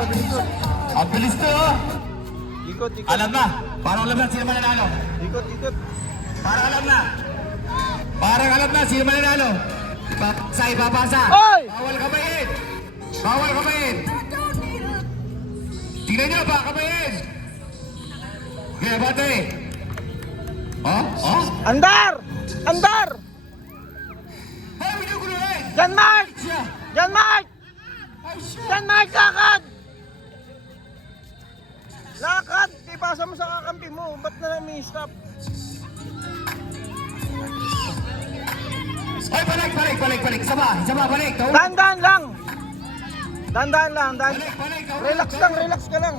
Ang bilis to, oh. Ikot, ikot. Alam na. Parang alam na sino mananalo. Ikot, ikot. Parang alam na. Parang alam na sino mananalo. Say, babasa. Oy! Bawal kamayin. Bawal kamayin. Tingnan nyo ba, kamayin. Kaya bate. Oh, oh. Andar! Andar! Ay, binugulo eh. Jan Mark! Siya. Jan Mark! Ay, siya. Jan Mark, lakad! Lakad! Ipasa mo sa kakampi mo. Ba't na lang may stop? Ay, balik, balik, balik, balik. Isa ba, balik. Tawag. Dandan lang! Dandan lang, dandan. Balik, balik. Tawag. Relax lang, relax ka lang.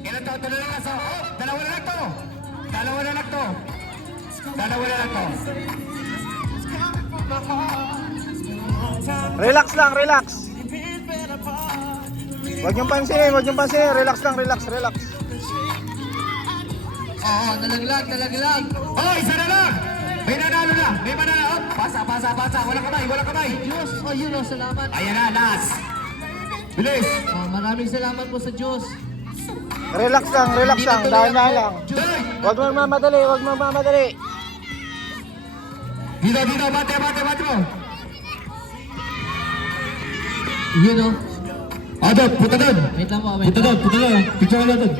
Ilan to? Tuloy lang sa... Oh, dalawa na lang to. Dalawa na lang to. Dalawa na lang to. Relax lang, relax. Huwag niyong pansinin, huwag niyong pansinin. Relax lang, relax, relax. Oo, nalaglag. Oh, isa na lang. May nanalo na. May manalo. Oh, pasa. Walang kamay. Diyos, oh yun oh, salamat. Ayan na, last. Bilis. Oh, maraming salamat po sa Diyos. Relax lang, dahan-dahan lang. Doy. Huwag mo mamadali, huwag mo mamadali. Dito. Bate mo. Yun oh. Doon, punta doon. Wait lang po, Punta doon. Picture ka lang doon.